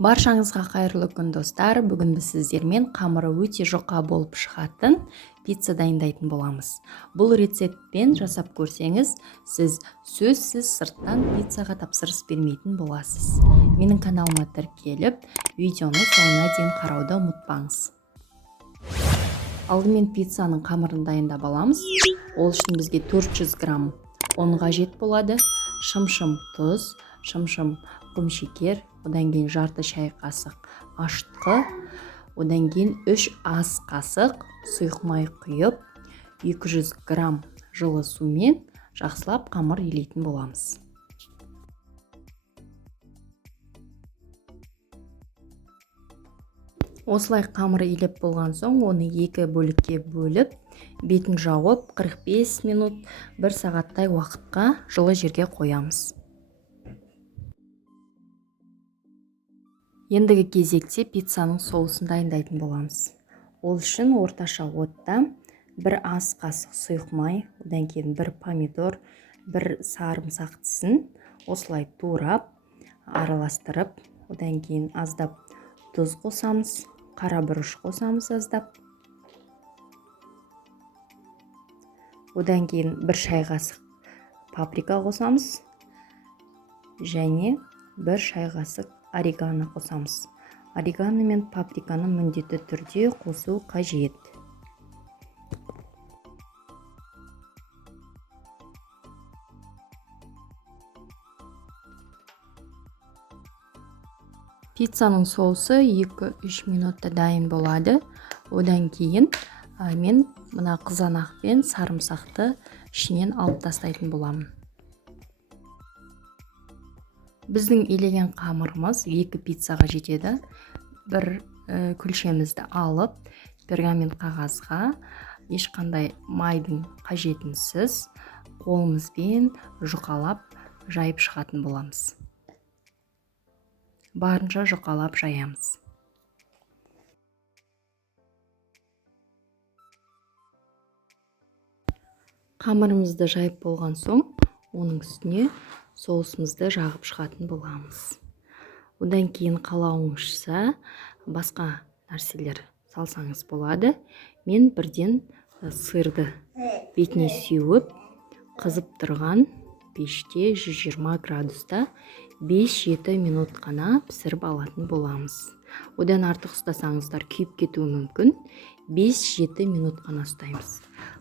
Баршаңызға қайырлы күн достар. Бүгін біз сіздермен қамыры өте жұқа болып шығатын пицца дайындайтын боламыз. Бұл рецептпен жасап көрсеңіз, сіз сөзсіз сырттан пиццаға тапсырыс бермейтін боласыз. Менің каналыма тіркеліп, видеоны соңына дейін қарауды ұмытпаңыз. Алдымен пиццаның қамырын дайындап аламыз. Ол үшін бізге 400 грамм ұн қажет болады, шым-шым тұз, шым-шым құмшекер, одан кейін жарты шай қасық ашытқы, одан кейін 3 ас қасық сұйық май құйып, 200 грамм жылы сумен жақсылап қамыр илейтін боламыз. Осылай қамыр илеп болған соң, оны 2 бөлікке бөліп, бетін жауып 45 минут 1 сағаттай уақытқа жылы жерге қоямыз. Ендігі кезекте пиццаның соусын дайындайтын боламыз. Ол үшін орташа отта 1 ас қасық сұйық май, одан кейін 1 помидор, 1 сарымсақ тісін осылай турап, араластырып, одан кейін аздап тұз қосамыз, қара бұрыш қосамыз аздап. Одан кейін 1 шай қасық паприка қосамыз және 1 шай қасық орегано қосамыз. Орегано мен паприканы міндетті түрде қосу қажет. Пиццаның соусы 2-3 минутта дайын болады. Одан кейін мен мына қызанақ пен сарымсақты ішінен алып тастайтын боламын. Біздің илеген қамырымыз 2 пиццаға жетеді. Бір күлшемізді алып, пергамент қағазға ешқандай майдың қажетінсіз қолымызбен жұқалап жайып шығатын боламыз. Барынша жұқалап жаямыз. Қамырымызды жайып болған соң, оның үстіне соусымызды жағып шығатын боламыз. Одан кейін қалауыңызша басқа нәрселер салсаңыз болады. Мен бірден сырды бетіне сеуіп, қызып тұрған пеште 120 градуста 5-7 минут қана пісіріп алатын боламыз. Одан артық ұстасаңыздар күйіп кетуі мүмкін. 5-7 минут қана ұстаймыз.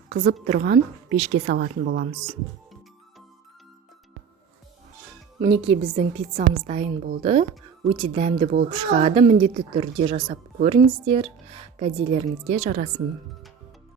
Қызып тұрған пешке салатын боламыз. Мінекей біздің пиццамыз дайын болды. Өте дәмді болып шығады. Міндетті түрде жасап көріңіздер. Кәделеріңізге жарасын.